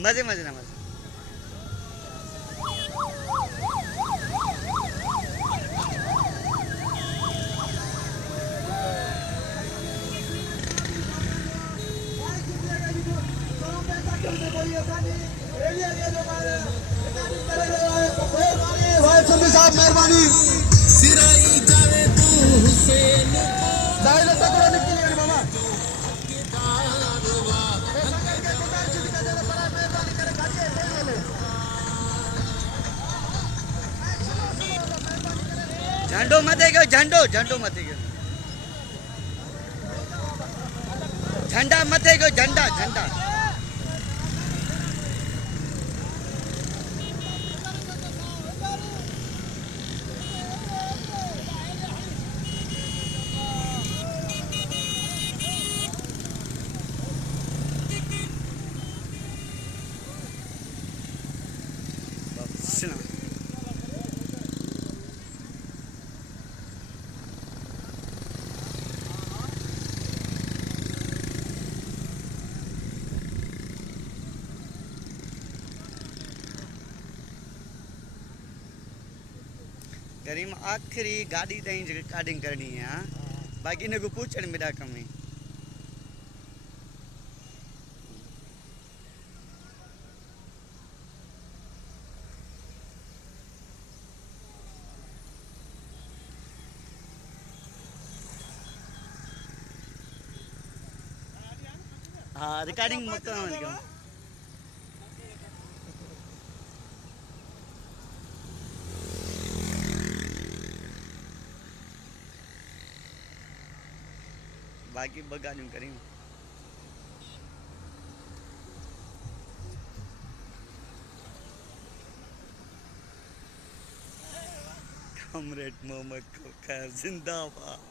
मजे मजे ना मजे। मेहरबानी झंडो मथे गयो, झंडो झंडो मथे गयो, झंडा मथे गयो, झंडा झंडा। सुना करीम आखिरी गाड़ी ताईं रिकॉर्डिंग करनी है। हाँ? बाकी इन को पूछण में ॾा कम है। हाँ रिकॉर्डिंग मत करो। बाकी बगाड़ियों करीम कमरेड मोहम्मद खोखर जिंदाबाद।